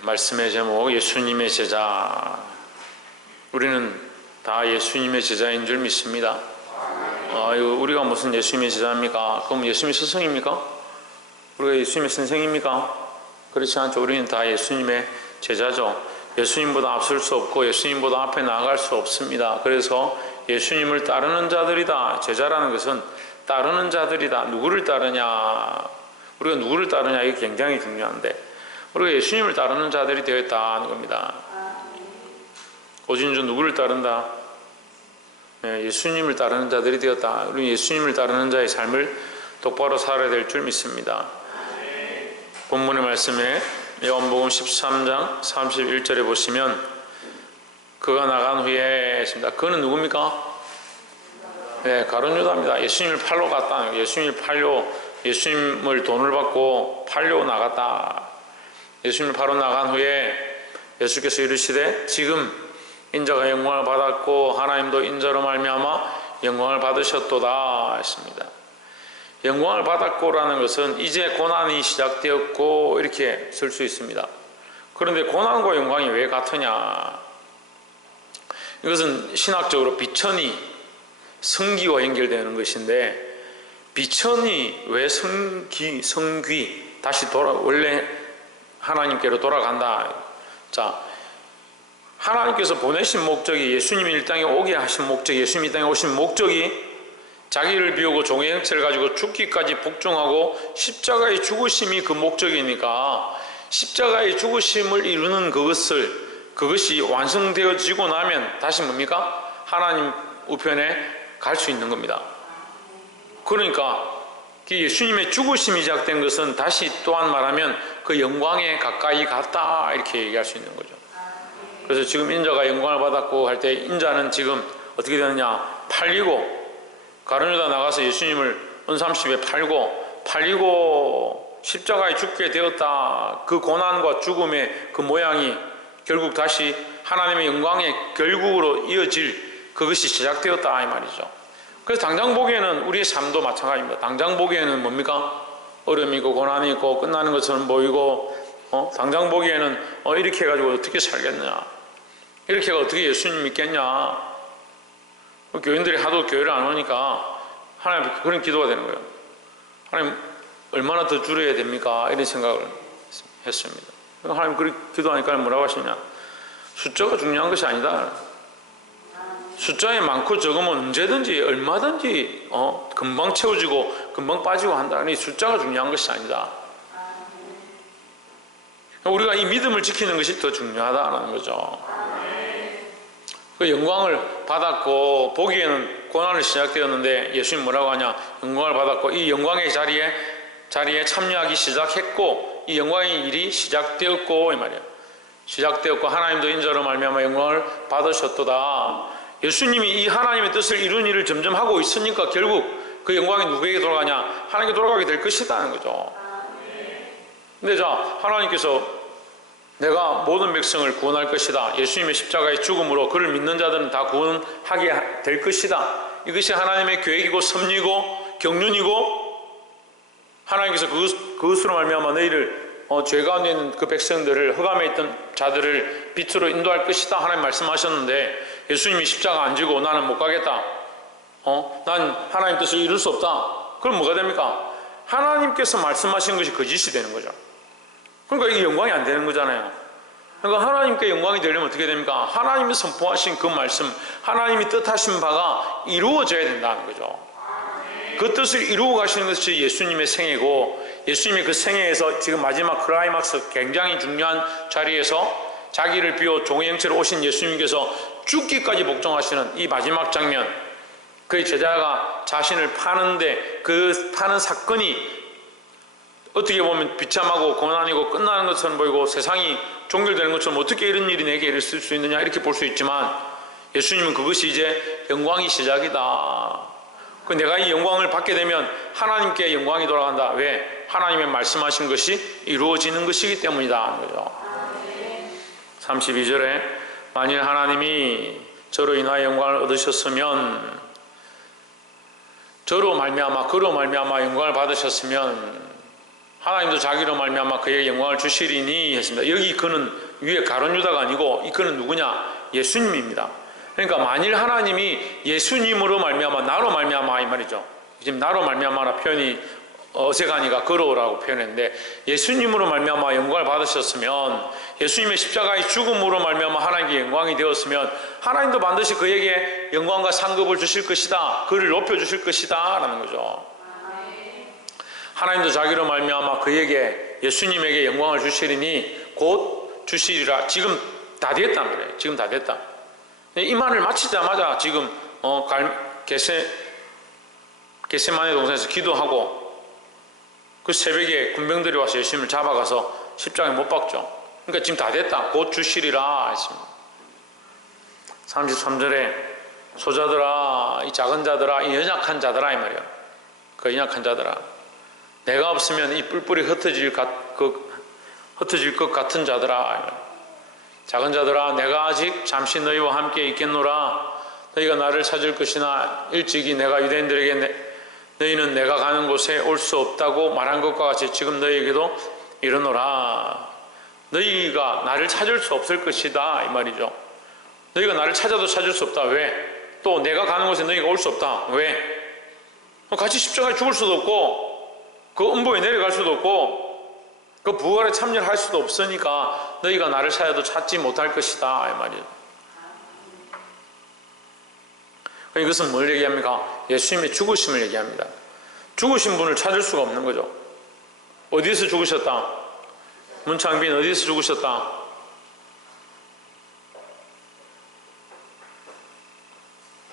말씀의 제목 예수님의 제자. 우리는 다 예수님의 제자인 줄 믿습니다. 우리가 무슨 예수님의 제자입니까? 그럼 예수님의 스승입니까? 우리가 예수님의 선생입니까? 그렇지 않죠. 우리는 다 예수님의 제자죠. 예수님보다 앞설 수 없고 예수님보다 앞에 나아갈 수 없습니다. 그래서 예수님을 따르는 자들이다. 제자라는 것은 따르는 자들이다. 누구를 따르냐? 우리가 누구를 따르냐, 이게 굉장히 중요한데, 우리가 예수님을 따르는 자들이 되었다는 겁니다. 오진주 누구를 따른다? 예수님을 따르는 자들이 되었다. 우리 예수님을 따르는 자의 삶을 똑바로 살아야 될 줄 믿습니다. 본문의 말씀에 요한복음 13장 31절에 보시면, 그가 나간 후에 했습니다. 그는 누굽니까? 가룟 유다입니다. 예수님을 팔러 갔다. 예수님을 돈을 받고 팔려 나갔다. 예수님을 팔러 나간 후에 예수께서 이르시되 지금 인자가 영광을 받았고 하나님도 인자로 말미암아 영광을 받으셨도다 했습니다. 영광을 받았고라는 것은 이제 고난이 시작되었고 이렇게 쓸 수 있습니다. 그런데 고난과 영광이 왜 같으냐? 이것은 신학적으로 비천이 성기와 연결되는 것인데, 비천이 왜 성귀 다시 원래 하나님께로 돌아간다. 자, 하나님께서 보내신 목적이, 예수님이 이 땅에 오게 하신 목적이, 예수님이 이 땅에 오신 목적이 자기를 비우고 종의 형체를 가지고 죽기까지 복종하고 십자가의 죽으심이 그 목적이니까, 십자가의 죽으심을 이루는 그것이 완성되어지고 나면 다시 뭡니까? 하나님 우편에 갈 수 있는 겁니다. 그러니까 예수님의 죽으심이 시작된 것은 다시 또한 말하면 그 영광에 가까이 갔다, 이렇게 얘기할 수 있는 거죠. 그래서 지금 인자가 영광을 받았고 할 때, 인자는 지금 어떻게 되느냐? 팔리고, 가룟 유다 나가서 예수님을 은삼십에 팔리고 십자가에 죽게 되었다. 그 고난과 죽음의 그 모양이 결국 다시 하나님의 영광의 결국으로 이어질 그것이 시작되었다, 이 말이죠. 그래서 당장 보기에는 우리의 삶도 마찬가지입니다. 당장 보기에는 뭡니까? 어려움이 있고 고난이 있고 끝나는 것처럼 보이고, 당장 보기에는 이렇게 해가지고 어떻게 살겠냐, 이렇게 해가 어떻게 예수님 믿겠냐. 교인들이 하도 교회를 안 오니까 하나님 그런 기도가 되는 거예요. 하나님 얼마나 더 줄여야 됩니까? 이런 생각을 했습니다. 하나님 그렇게 기도하니까 뭐라고 하시냐? 숫자가 중요한 것이 아니다. 숫자에 많고 적으면 언제든지 얼마든지 금방 채워지고 금방 빠지고 한다. 이 숫자가 중요한 것이 아니다. 우리가 이 믿음을 지키는 것이 더 중요하다는 거죠. 그 영광을 받았고 보기에는 고난을 시작되었는데, 예수님 뭐라고 하냐? 영광을 받았고 이 영광의 자리에 참여하기 시작했고, 이 영광의 일이 시작되었고, 이 말이에요. 시작되었고 하나님도 인자로 말미암아 영광을 받으셨도다. 예수님이 이 하나님의 뜻을 이룬 일을 점점 하고 있으니까 결국 그 영광이 누구에게 돌아가냐? 하나님께 돌아가게 될 것이라는 거죠. 근데 자, 하나님께서 내가 모든 백성을 구원할 것이다. 예수님의 십자가의 죽음으로 그를 믿는 자들은 다 구원하게 될 것이다. 이것이 하나님의 계획이고 섭리고 경륜이고, 하나님께서 그것으로 말미암아 너희를 죄 가운데 있는 그 백성들을, 흑암에 있던 자들을 빛으로 인도할 것이다. 하나님 말씀하셨는데, 예수님이 십자가 안 지고 나는 못 가겠다. 난 하나님 뜻을 이룰 수 없다. 그럼 뭐가 됩니까? 하나님께서 말씀하신 것이 거짓이 되는 거죠. 그러니까 이게 영광이 안 되는 거잖아요. 그러니까 하나님께 영광이 되려면 어떻게 됩니까? 하나님이 선포하신 그 말씀, 하나님이 뜻하신 바가 이루어져야 된다는 거죠. 그 뜻을 이루어 가시는 것이 예수님의 생애고, 예수님의 그 생애에서 지금 마지막 클라이막스, 굉장히 중요한 자리에서 자기를 비워 종의 형체로 오신 예수님께서 죽기까지 복종하시는 이 마지막 장면, 그의 제자가 자신을 파는데 그 파는 사건이 어떻게 보면 비참하고 고난이고 끝나는 것처럼 보이고 세상이 종결되는 것처럼 어떻게 이런 일이 내게 있을 수 있느냐, 이렇게 볼 수 있지만, 예수님은 그것이 이제 영광이 시작이다. 내가 이 영광을 받게 되면 하나님께 영광이 돌아간다. 왜? 하나님의 말씀하신 것이 이루어지는 것이기 때문이다 하는 거죠. 32절에 만일 하나님이 저로 인하여 영광을 얻으셨으면, 그로 말미암아 영광을 받으셨으면 하나님도 자기로 말미암아 그에게 영광을 주시리니 했습니다. 여기 그는 위에 가룟 유다가 아니고 이 그는 누구냐? 예수님입니다. 그러니까 만일 하나님이 예수님으로 말미암아 나로 말미암아 이 말이죠. 지금 나로 말미암아라 표현이 어색하니까 그러라고 표현했는데 예수님으로 말미암아 영광을 받으셨으면 예수님의 십자가의 죽음으로 말미암아 하나님께 영광이 되었으면 하나님도 반드시 그에게 영광과 상급을 주실 것이다. 그를 높여주실 것이다 라는 거죠. 하나님도 자기로 말미암아 그에게 예수님에게 영광을 주시리니 곧 주시리라. 지금 다 됐단 말이에요. 지금 다 됐다. 이 말을 마치자마자 지금 겟세마네 동산에서 기도하고 그 새벽에 군병들이 와서 예수님을 잡아가서 십자가에 못 박죠. 그러니까 지금 다 됐다. 곧 주시리라 했습니다. 33절에 소자들아, 이 작은 자들아, 이 연약한 자들아 이 말이야. 그 연약한 자들아, 내가 없으면 이 뿔뿔이 흩어질 것 같은 자들아, 작은 자들아, 내가 아직 잠시 너희와 함께 있겠노라. 너희가 나를 찾을 것이나 일찍이 내가 유대인들에게 너희는 내가 가는 곳에 올 수 없다고 말한 것과 같이 지금 너희에게도 이르노라. 너희가 나를 찾을 수 없을 것이다 이 말이죠. 너희가 나를 찾아도 찾을 수 없다. 왜? 또 내가 가는 곳에 너희가 올 수 없다. 왜? 같이 십자가에 죽을 수도 없고 그 음보에 내려갈 수도 없고 그 부활에 참여할 수도 없으니까 너희가 나를 찾아도 찾지 못할 것이다 이 말이에요. 이것은 뭘 얘기합니까? 예수님의 죽으심을 얘기합니다. 죽으신 분을 찾을 수가 없는 거죠. 어디에서 죽으셨다? 문창빈 어디에서 죽으셨다?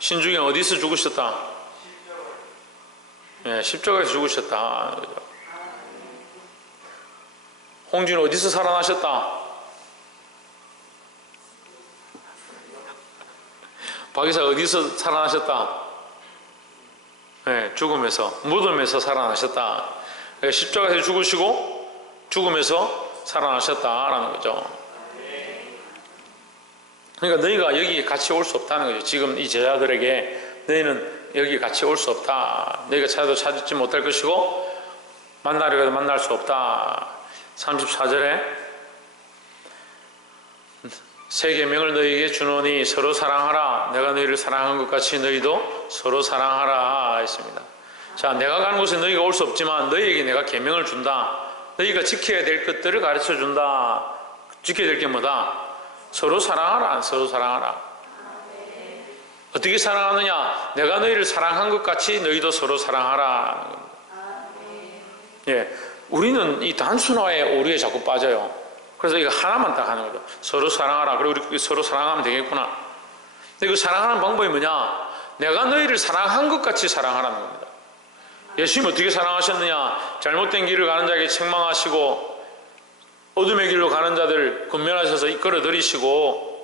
신중현 어디서 죽으셨다? 네, 십자가에서 죽으셨다. 홍준 어디서 살아나셨다? 박이사 어디서 살아나셨다? 네, 죽음에서, 무덤에서 살아나셨다. 그러니까 십자가에서 죽으시고 죽음에서 살아나셨다라는 거죠. 그러니까 너희가 여기 같이 올 수 없다는 거죠. 지금 이 제자들에게 너희는 여기 같이 올 수 없다. 너희가 찾아도 찾지 못할 것이고 만나려고 만날 수 없다. 34절에 새 계명을 너희에게 주노니 서로 사랑하라. 내가 너희를 사랑한 것 같이 너희도 서로 사랑하라 했습니다. 자, 내가 가는 곳에 너희가 올 수 없지만 너희에게 내가 계명을 준다. 너희가 지켜야 될 것들을 가르쳐 준다. 지켜야 될 게 뭐다? 서로 사랑하라. 서로 사랑하라. 어떻게 사랑하느냐? 내가 너희를 사랑한 것 같이 너희도 서로 사랑하라. 예, 우리는 이 단순화의 오류에 자꾸 빠져요. 그래서 이거 하나만 딱 하는 거죠. 서로 사랑하라. 그리고 우리 서로 사랑하면 되겠구나. 근데 그 사랑하는 방법이 뭐냐? 내가 너희를 사랑한 것 같이 사랑하라는 겁니다. 예수님 어떻게 사랑하셨느냐? 잘못된 길을 가는 자에게 책망하시고 어둠의 길로 가는 자들 권면하셔서 이끌어 들이시고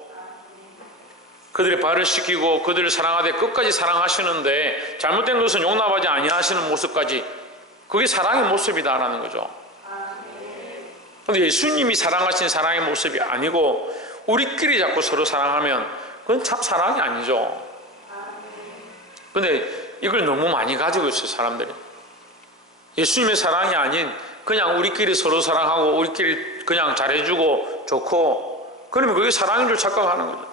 그들의 발을 씻기고 그들을 사랑하되 끝까지 사랑하시는데 잘못된 것은 용납하지 아니하시는 모습까지, 그게 사랑의 모습이다라는 거죠. 그런데 예수님이 사랑하신 사랑의 모습이 아니고 우리끼리 자꾸 서로 사랑하면 그건 참 사랑이 아니죠. 그런데 이걸 너무 많이 가지고 있어요, 사람들이. 예수님의 사랑이 아닌 그냥 우리끼리 서로 사랑하고 우리끼리 그냥 잘해주고 좋고, 그러면 그게 사랑인 줄 착각하는 거죠.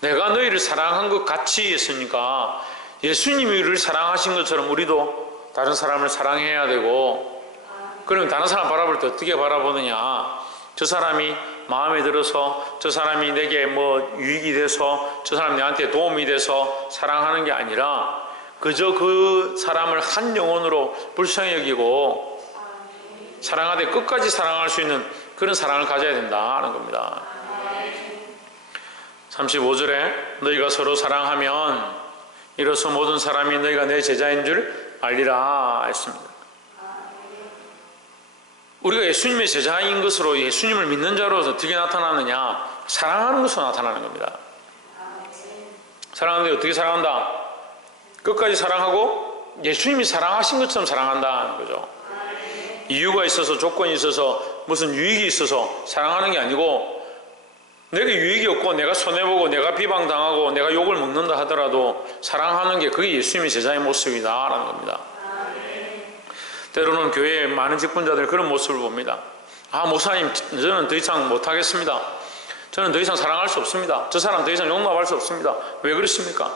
내가 너희를 사랑한 것 같이 했으니까 예수님이 우리를 사랑하신 것처럼 우리도 다른 사람을 사랑해야 되고, 그러면 다른 사람 바라볼 때 어떻게 바라보느냐? 저 사람이 마음에 들어서, 저 사람이 내게 뭐 유익이 돼서, 저 사람이 나한테 도움이 돼서 사랑하는 게 아니라 그저 그 사람을 한 영혼으로 불쌍히 여기고 사랑하되 끝까지 사랑할 수 있는 그런 사랑을 가져야 된다는 겁니다. 35절에 너희가 서로 사랑하면 이로써 모든 사람이 너희가 내 제자인 줄 알리라 했습니다. 우리가 예수님의 제자인 것으로, 예수님을 믿는 자로서 어떻게 나타나느냐? 사랑하는 것으로 나타나는 겁니다. 사랑하는데 어떻게 사랑한다? 끝까지 사랑하고 예수님이 사랑하신 것처럼 사랑한다는 거죠. 이유가 있어서, 조건이 있어서, 무슨 유익이 있어서 사랑하는 게 아니고, 내가 유익이 없고 내가 손해보고 내가 비방당하고 내가 욕을 먹는다 하더라도 사랑하는 게 그게 예수님의 제자의 모습이다라는 겁니다. 때로는 교회에 많은 직분자들 그런 모습을 봅니다. 아, 목사님, 저는 더 이상 못하겠습니다. 저는 더 이상 사랑할 수 없습니다. 저 사람 더 이상 용납할 수 없습니다. 왜 그렇습니까?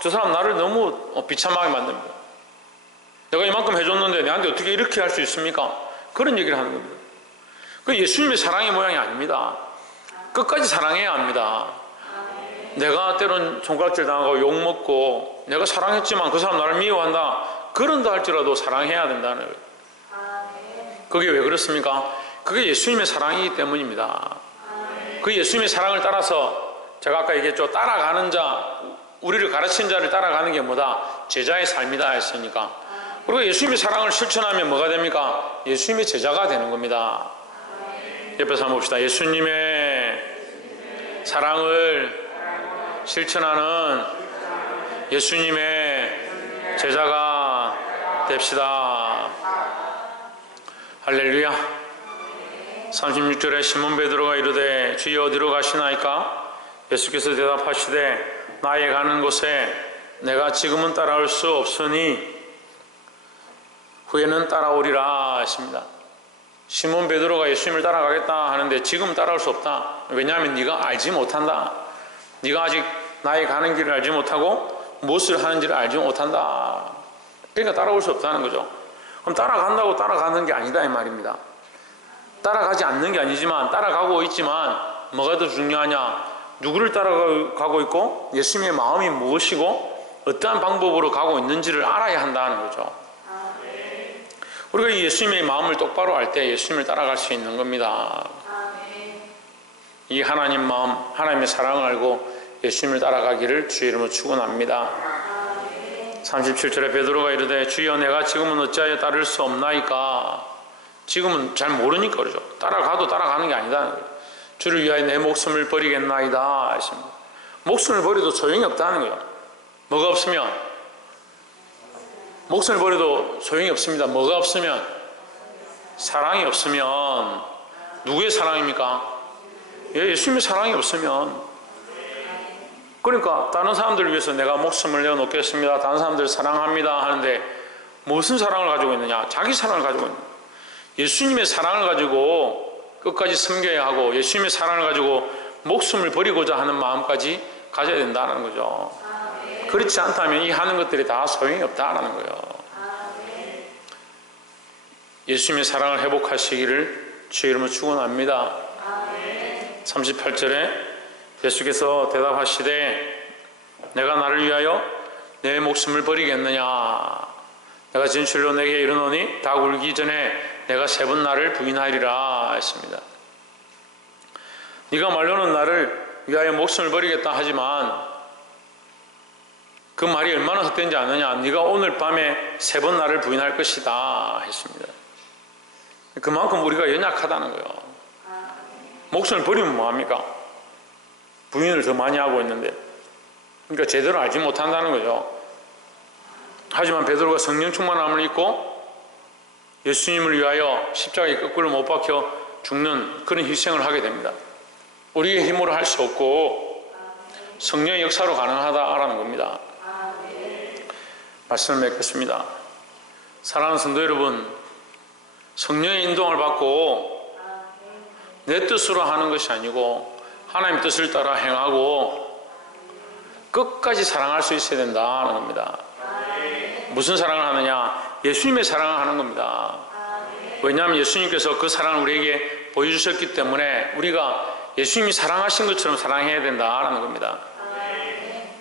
저 사람 나를 너무 비참하게 만듭니다. 내가 이만큼 해줬는데 내한테 어떻게 이렇게 할 수 있습니까? 그런 얘기를 하는 겁니다. 그 예수님의 사랑의 모양이 아닙니다. 끝까지 사랑해야 합니다. 내가 때론 손가락질 당하고 욕먹고 내가 사랑했지만 그 사람 나를 미워한다, 그런다 할지라도 사랑해야 된다는 거예요. 그게 왜 그렇습니까? 그게 예수님의 사랑이기 때문입니다. 그 예수님의 사랑을 따라서 제가 아까 얘기했죠. 따라가는 자, 우리를 가르친 자를 따라가는 게 뭐다? 제자의 삶이다 했으니까. 그리고 예수님의 사랑을 실천하면 뭐가 됩니까? 예수님의 제자가 되는 겁니다. 옆에서 한번 봅시다. 예수님의 사랑을 실천하는 예수님의 제자가 됩시다. 할렐루야. 36절에 시몬 베드로가 이르되 주여 어디로 가시나이까? 예수께서 대답하시되 나의 가는 곳에 내가 지금은 따라올 수 없으니 후에는 따라오리라 하십니다. 시몬 베드로가 예수님을 따라가겠다 하는데 지금 따라올 수 없다. 왜냐하면 네가 알지 못한다. 네가 아직 나의 가는 길을 알지 못하고 무엇을 하는지를 알지 못한다. 그러니까 따라올 수 없다는 거죠. 그럼 따라간다고 따라가는 게 아니다 이 말입니다. 따라가지 않는 게 아니지만 따라가고 있지만 뭐가 더 중요하냐? 누구를 따라가고 있고 예수님의 마음이 무엇이고 어떠한 방법으로 가고 있는지를 알아야 한다는 거죠. 우리가 이 예수님의 마음을 똑바로 알 때 예수님을 따라갈 수 있는 겁니다. 이 하나님 마음, 하나님의 사랑을 알고 예수님을 따라가기를 주의 이름으로 축원합니다. 37절에 베드로가 이르되 주여 내가 지금은 어찌하여 따를 수 없나이까? 지금은 잘 모르니까 그러죠. 따라가도 따라가는 게 아니다는 거예요. 주를 위하여 내 목숨을 버리겠나이다 하십니다. 목숨을 버려도 소용이 없다는 거예요. 뭐가 없으면? 목숨을 버려도 소용이 없습니다. 뭐가 없으면? 사랑이 없으면. 누구의 사랑입니까? 예수님의 사랑이 없으면. 그러니까 다른 사람들을 위해서 내가 목숨을 내어놓겠습니다, 다른 사람들을 사랑합니다 하는데 무슨 사랑을 가지고 있느냐? 자기 사랑을 가지고 있는 거예요. 예수님의 사랑을 가지고 끝까지 섬겨야 하고 예수님의 사랑을 가지고 목숨을 버리고자 하는 마음까지 가져야 된다는 거죠. 그렇지 않다면 이 하는 것들이 다 소용이 없다는 거예요. 예수님의 사랑을 회복하시기를 주의 이름으로 축원합니다. 38절에 예수께서 대답하시되 내가 나를 위하여 내 목숨을 버리겠느냐? 내가 진실로 내게 이르노니 닭 울기 전에 내가 3번 나를 부인하리라 했습니다. 네가 말로는 나를 위하여 목숨을 버리겠다 하지만 그 말이 얼마나 헛된지 아느냐? 네가 오늘 밤에 3번 나를 부인할 것이다 했습니다. 그만큼 우리가 연약하다는 거예요. 목숨을 버리면 뭐합니까? 부인을 더 많이 하고 있는데, 그러니까 제대로 알지 못한다는 거죠. 하지만 베드로가 성령 충만함을 입고 예수님을 위하여 십자가에 거꾸로 못 박혀 죽는 그런 희생을 하게 됩니다. 우리의 힘으로 할 수 없고 성령의 역사로 가능하다라는 겁니다. 말씀을 맺겠습니다. 사랑하는 성도 여러분, 성령의 인도함을 받고 내 뜻으로 하는 것이 아니고 하나님 뜻을 따라 행하고 끝까지 사랑할 수 있어야 된다는 겁니다. 무슨 사랑을 하느냐? 예수님의 사랑을 하는 겁니다. 왜냐하면 예수님께서 그 사랑을 우리에게 보여주셨기 때문에 우리가 예수님이 사랑하신 것처럼 사랑해야 된다는 겁니다.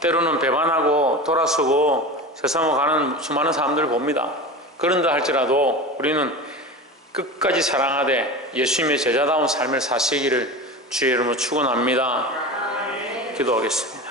때로는 배반하고 돌아서고 세상으로 가는 수많은 사람들을 봅니다. 그런다 할지라도 우리는 끝까지 사랑하되 예수님의 제자다운 삶을 사시기를 주의 이름으로 축원합니다. 기도하겠습니다.